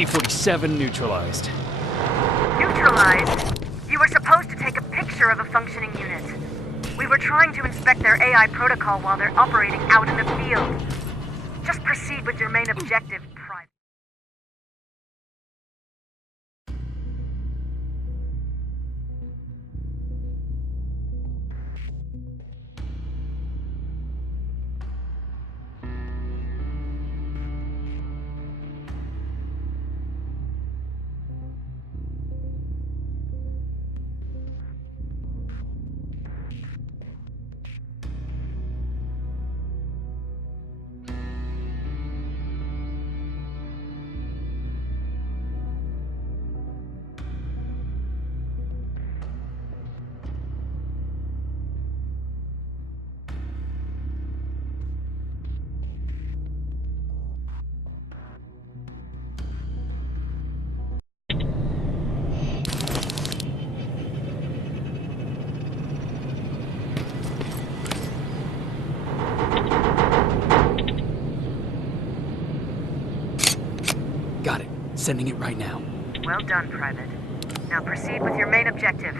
T-47 neutralized. Neutralized? You were supposed to take a picture of a functioning unit. We were trying to inspect their AI protocol while they're operating out in the field. Just proceed with your main objective, Private. Got it. Sending it right now. Well done, Private. Now proceed with your main objective.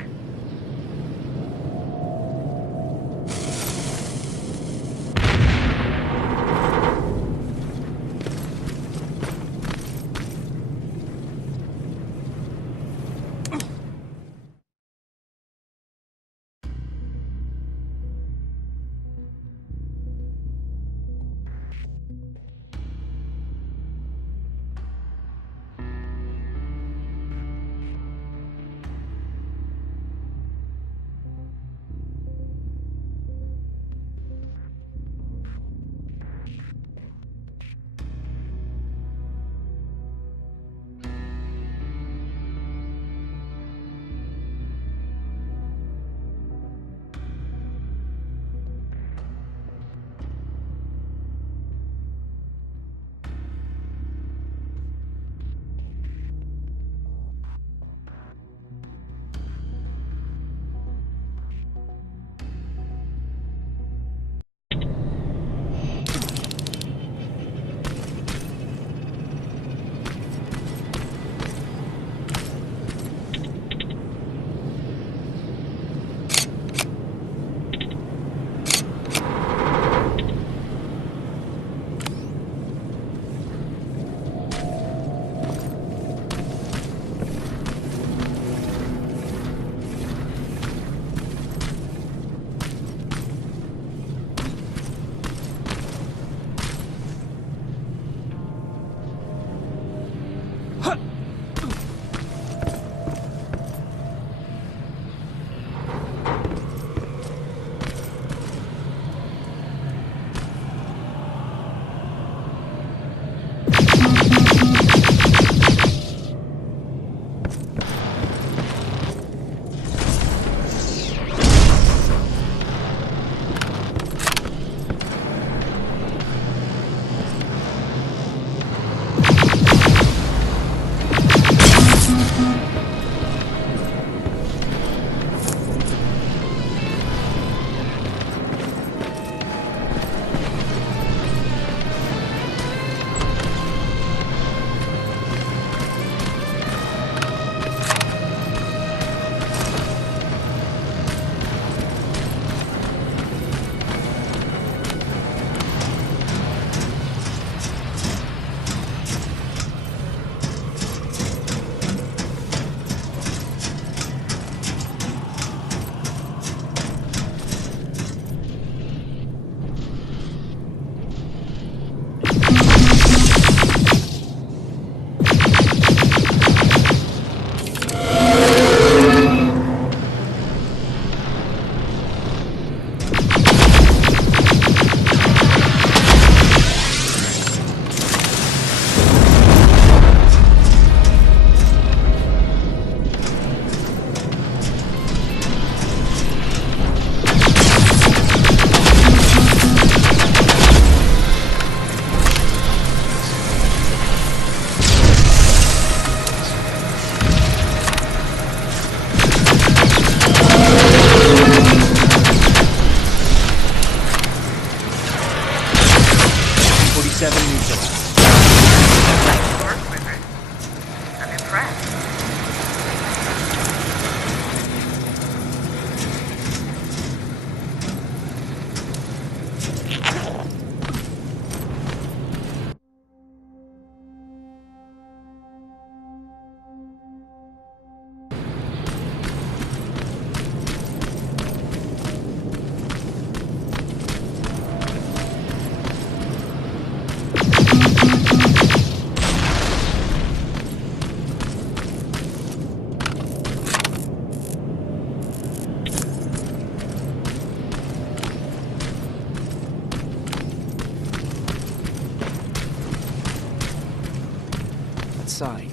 sign.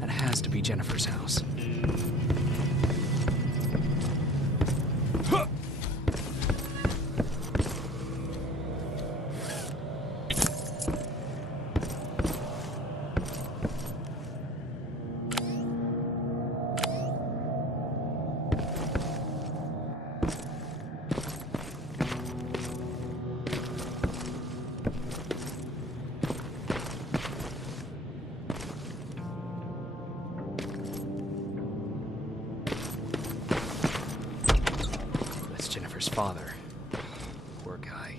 That has to be Jennifer's house. Jennifer's father. Poor guy.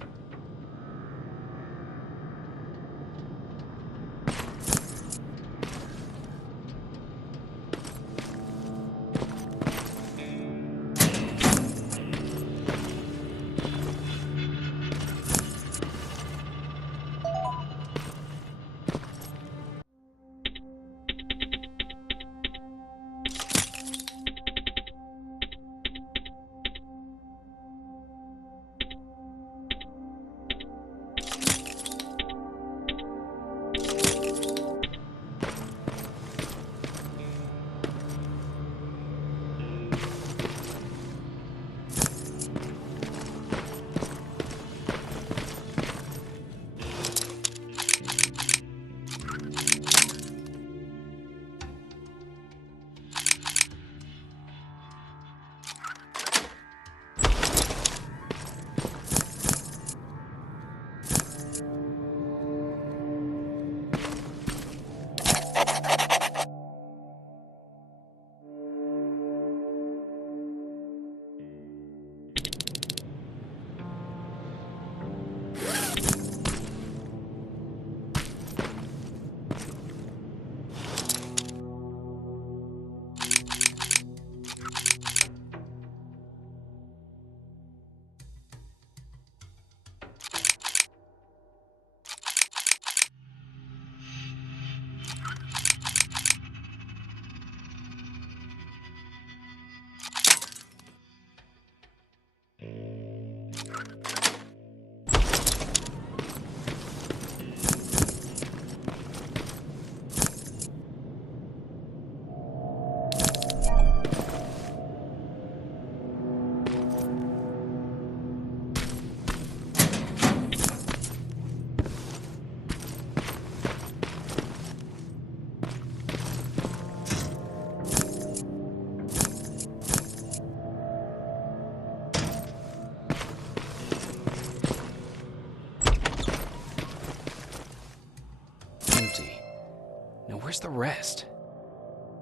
Now where's the rest?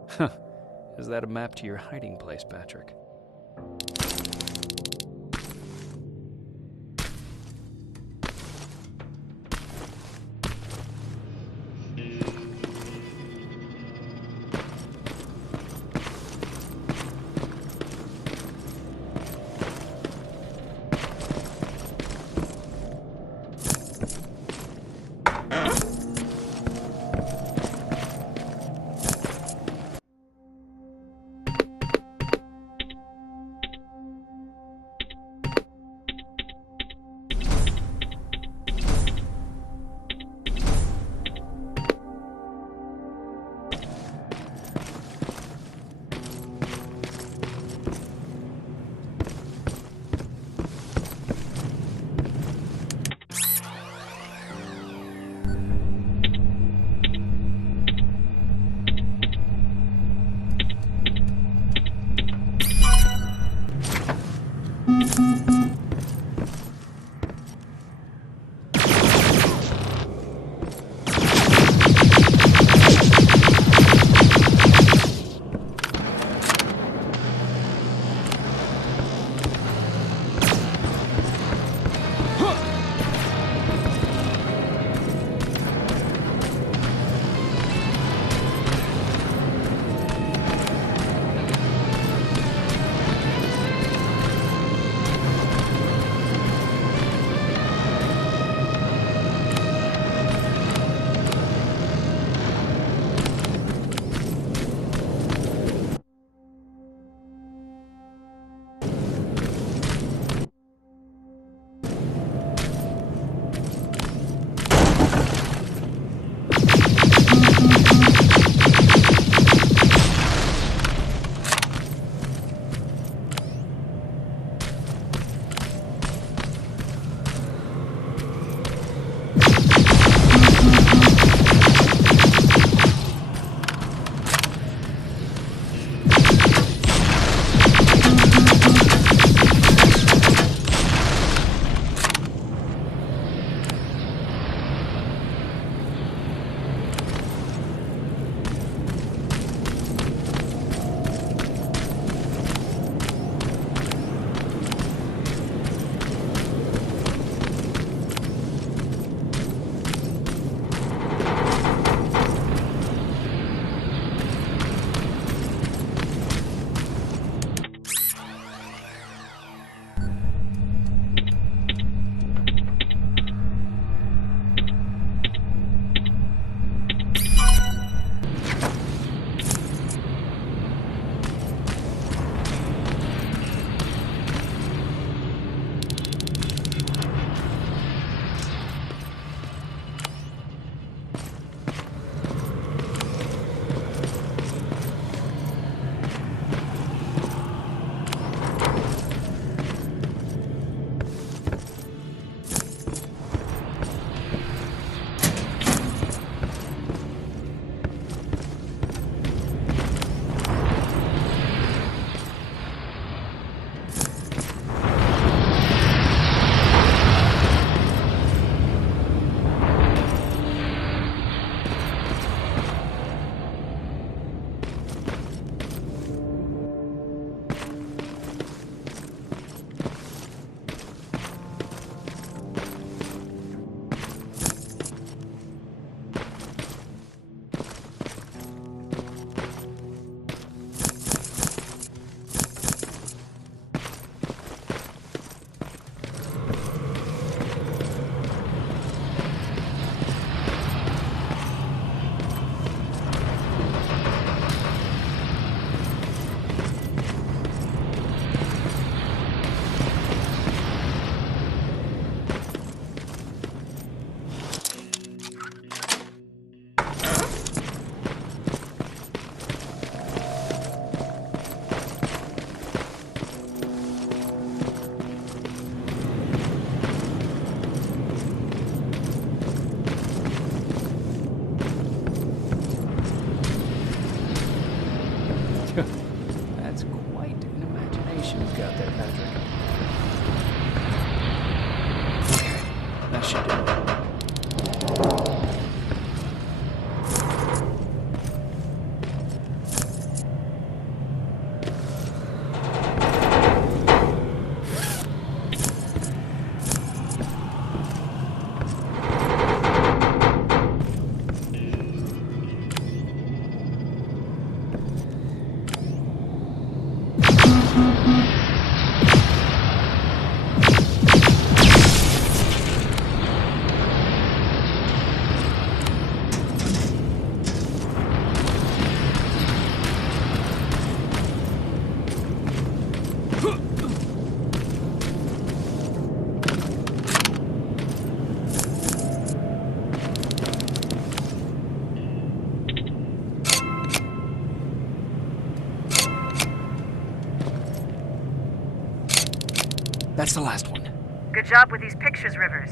Huh. Is that a map to your hiding place, Patrick? What's the last one? Good job with these pictures, Rivers.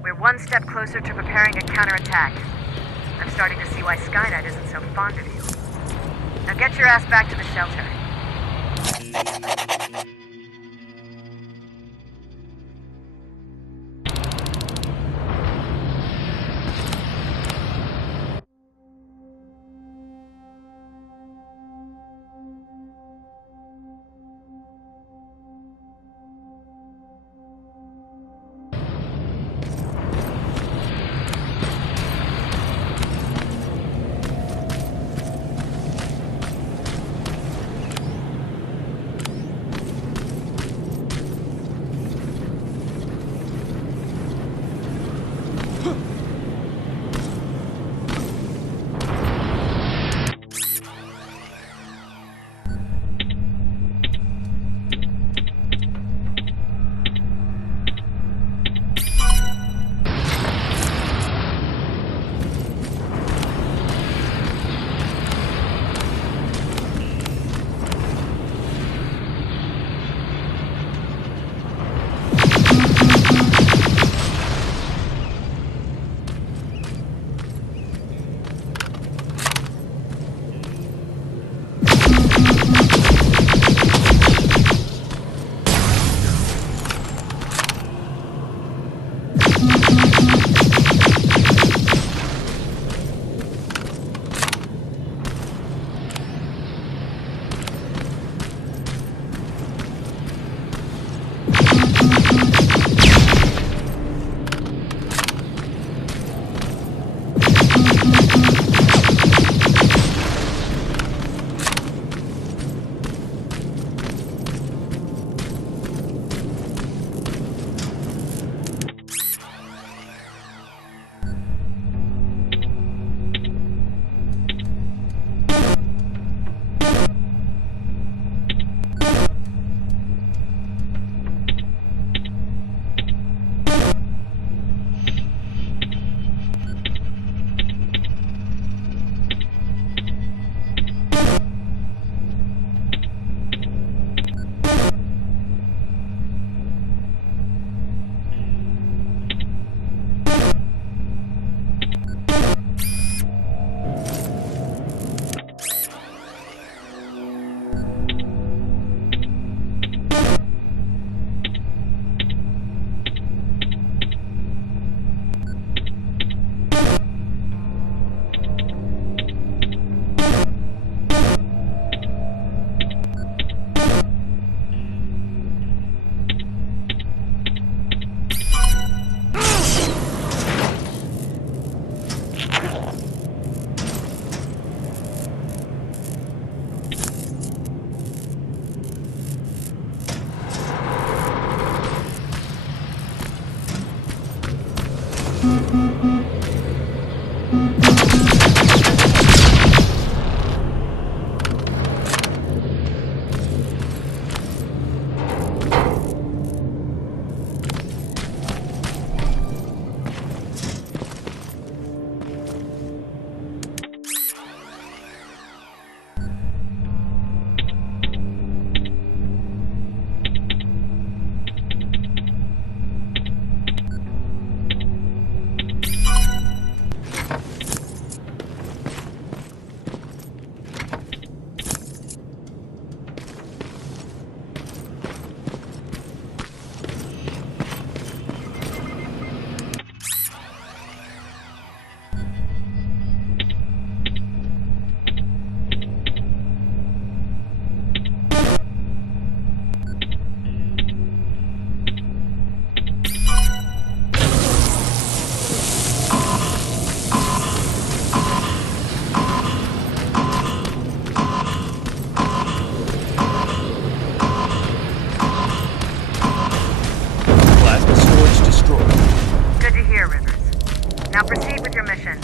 We're one step closer to preparing a counterattack. I'm starting to see why Skynet isn't so fond of you. Now get your ass back to the shelter. Now proceed with your mission.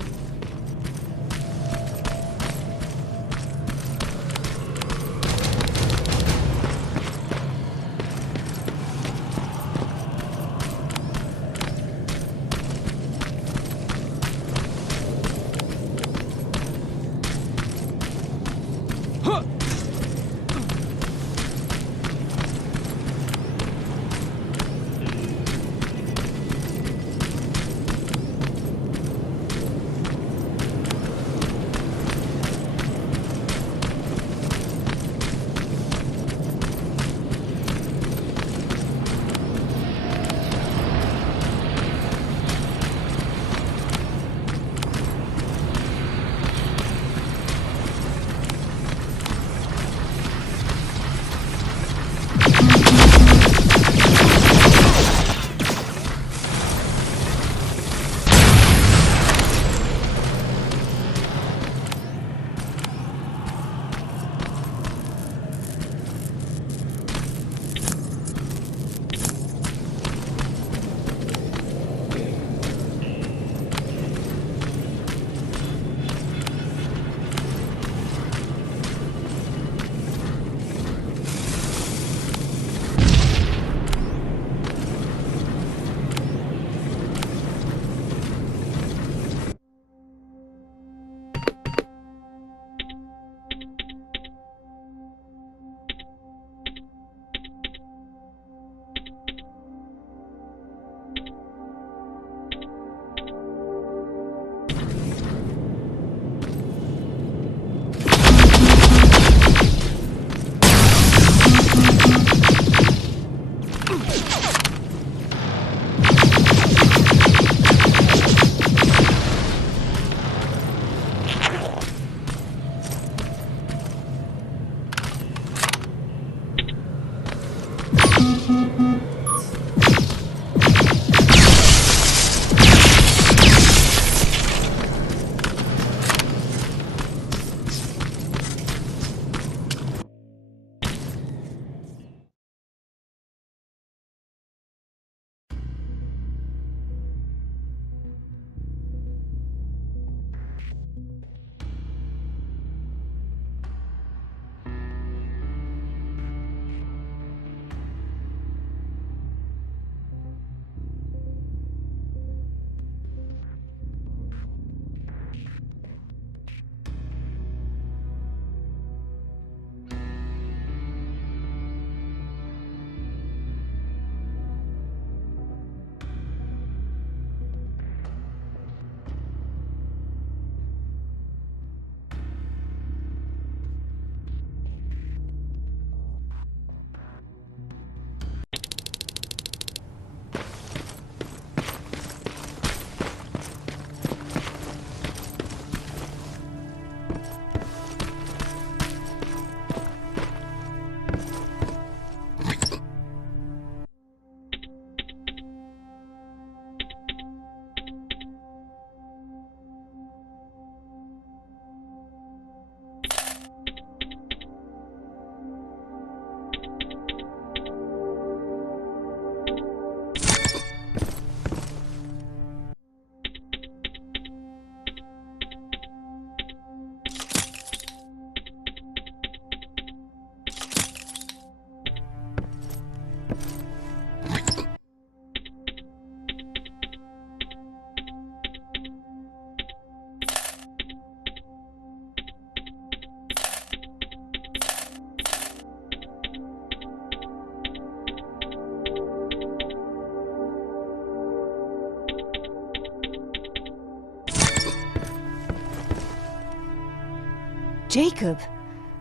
Jacob,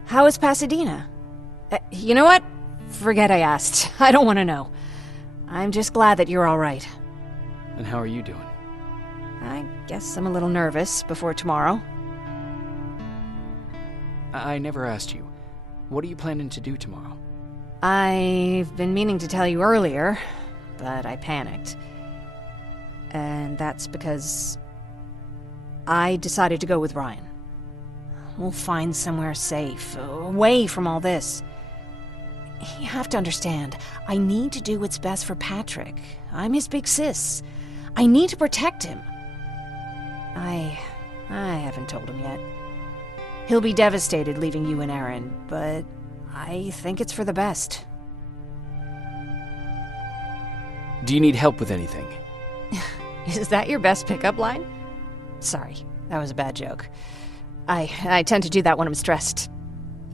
how is Pasadena? You know what? Forget I asked. I don't want to know. I'm just glad that you're all right. And how are you doing? I guess I'm a little nervous before tomorrow. I never asked you. What are you planning to do tomorrow? I've been meaning to tell you earlier, but I panicked. And that's because I decided to go with Ryan. We'll find somewhere safe, away from all this. You have to understand, I need to do what's best for Patrick. I'm his big sis. I need to protect him. I haven't told him yet. He'll be devastated leaving you and Aaron, but I think it's for the best. Do you need help with anything? Is that your best pickup line? Sorry, that was a bad joke. I tend to do that when I'm stressed.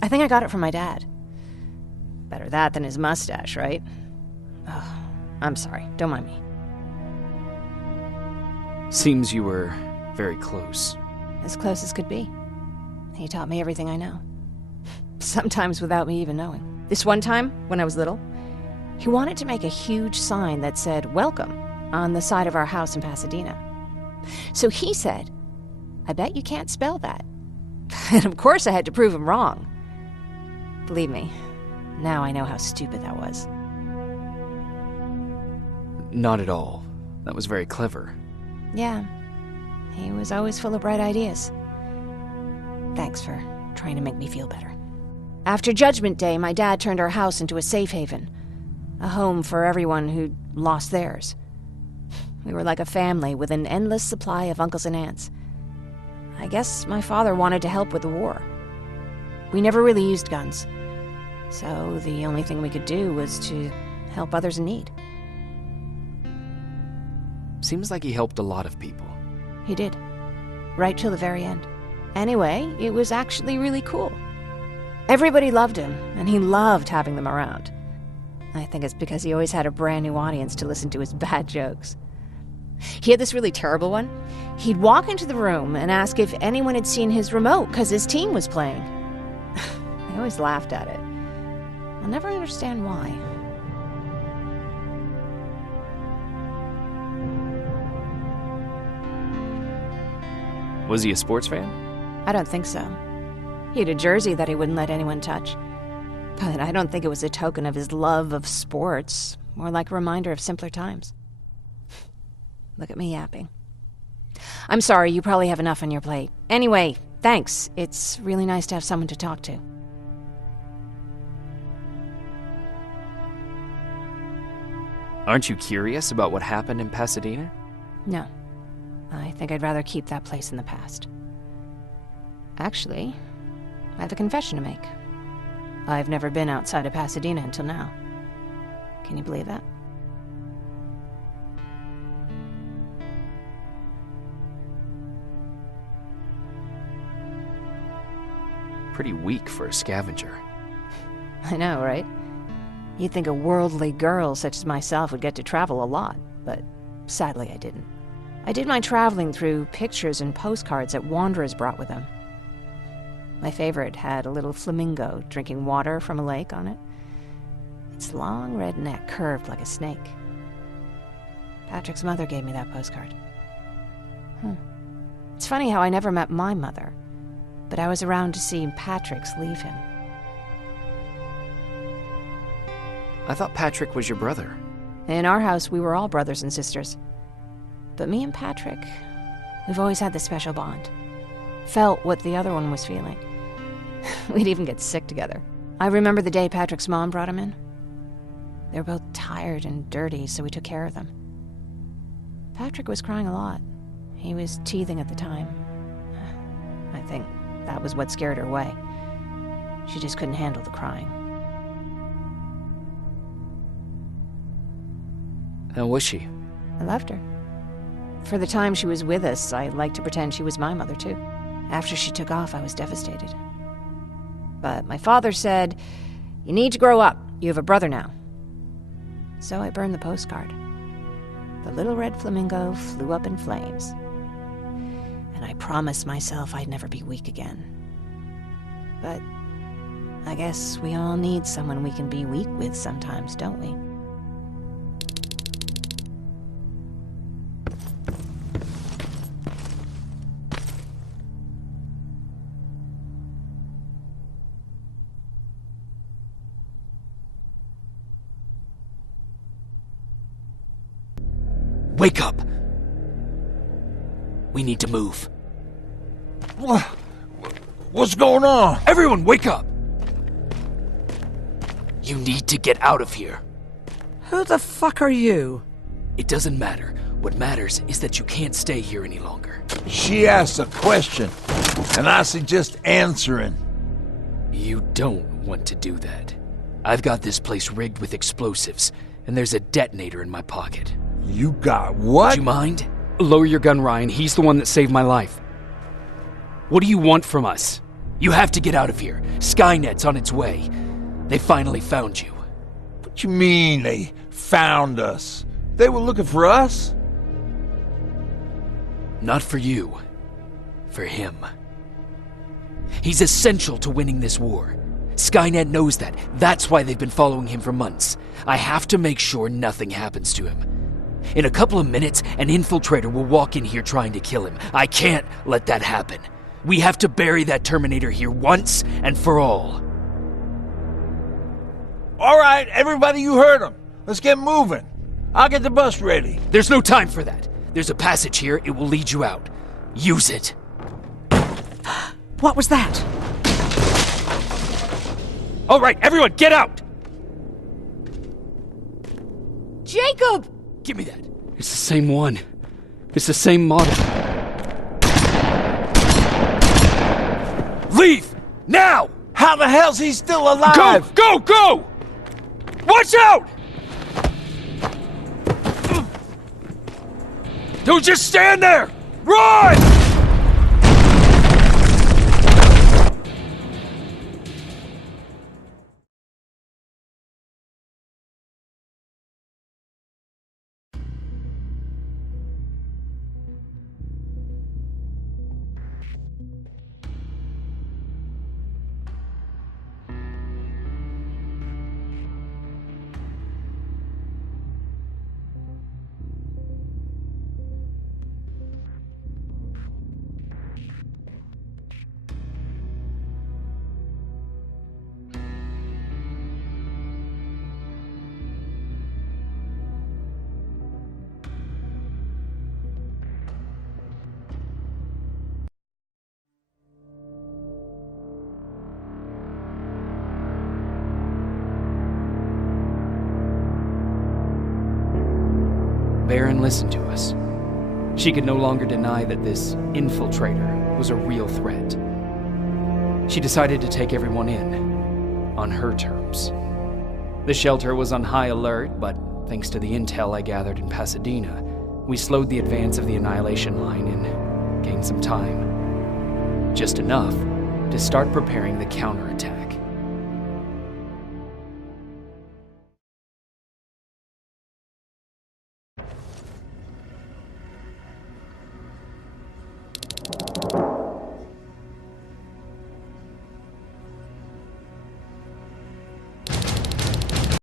I think I got it from my dad. Better that than his mustache, right? Oh, I'm sorry, don't mind me. Seems you were very close. As close as could be. He taught me everything I know. Sometimes without me even knowing. This one time, when I was little, he wanted to make a huge sign that said, "Welcome," on the side of our house in Pasadena. So he said, "I bet you can't spell that." And of course I had to prove him wrong. Believe me, now I know how stupid that was. Not at all. That was very clever. Yeah, he was always full of bright ideas. Thanks for trying to make me feel better. After Judgment Day, my dad turned our house into a safe haven. A home for everyone who'd lost theirs. We were like a family with an endless supply of uncles and aunts. I guess my father wanted to help with the war. We never really used guns, so the only thing we could do was to help others in need. Seems like he helped a lot of people. He did, right till the very end. Anyway, it was actually really cool. Everybody loved him, and he loved having them around. I think it's because he always had a brand new audience to listen to his bad jokes. He had this really terrible one. He'd walk into the room and ask if anyone had seen his remote because his team was playing. I always laughed at it. I'll never understand why. Was he a sports fan? I don't think so. He had a jersey that he wouldn't let anyone touch. But I don't think it was a token of his love of sports, more like a reminder of simpler times. Look at me yapping. I'm sorry, you probably have enough on your plate. Anyway, thanks. It's really nice to have someone to talk to. Aren't you curious about what happened in Pasadena? No. I think I'd rather keep that place in the past. Actually, I have a confession to make. I've never been outside of Pasadena until now. Can you believe that? Pretty weak for a scavenger. I know, right? You'd think a worldly girl such as myself would get to travel a lot, but sadly I didn't. I did my traveling through pictures and postcards that wanderers brought with them. My favorite had a little flamingo drinking water from a lake on it. Its long red neck curved like a snake. Patrick's mother gave me that postcard. It's funny how I never met my mother, but I was around to see Patrick's leave him. I thought Patrick was your brother. In our house, we were all brothers and sisters. But me and Patrick, we've always had this special bond. Felt what the other one was feeling. We'd even get sick together. I remember the day Patrick's mom brought him in. They were both tired and dirty, so we took care of them. Patrick was crying a lot. He was teething at the time. I think that was what scared her away. She just couldn't handle the crying. How was she? I loved her. For the time she was with us, I liked to pretend she was my mother, too. After she took off, I was devastated. But my father said, "You need to grow up. You have a brother now." So I burned the postcard. The little red flamingo flew up in flames. And I promised myself I'd never be weak again. But I guess we all need someone we can be weak with sometimes, don't we? Wake up! We need to move. What's going on? Everyone, wake up! You need to get out of here. Who the fuck are you? It doesn't matter. What matters is that you can't stay here any longer. She asked a question, and I suggest answering. You don't want to do that. I've got this place rigged with explosives, and there's a detonator in my pocket. You got what? Would you mind? Lower your gun, Ryan. He's the one that saved my life. What do you want from us? You have to get out of here. Skynet's on its way. They finally found you. What you mean they found us? They were looking for us? Not for you. For him. He's essential to winning this war. Skynet knows that. That's why they've been following him for months. I have to make sure nothing happens to him. In a couple of minutes, an infiltrator will walk in here trying to kill him. I can't let that happen. We have to bury that Terminator here once and for all. All right, everybody, you heard him. Let's get moving. I'll get the bus ready. There's no time for that. There's a passage here. It will lead you out. Use it. What was that? All right, everyone, get out! Jacob! Give me that. It's the same one. It's the same model. Leave! Now! How the hell's he still alive? Go! Go! Go! Watch out! Don't just stand there! Run! Baron listened to us. She could no longer deny that this infiltrator was a real threat. She decided to take everyone in, on her terms. The shelter was on high alert, but thanks to the intel I gathered in Pasadena, we slowed the advance of the Annihilation Line and gained some time. Just enough to start preparing the counterattack.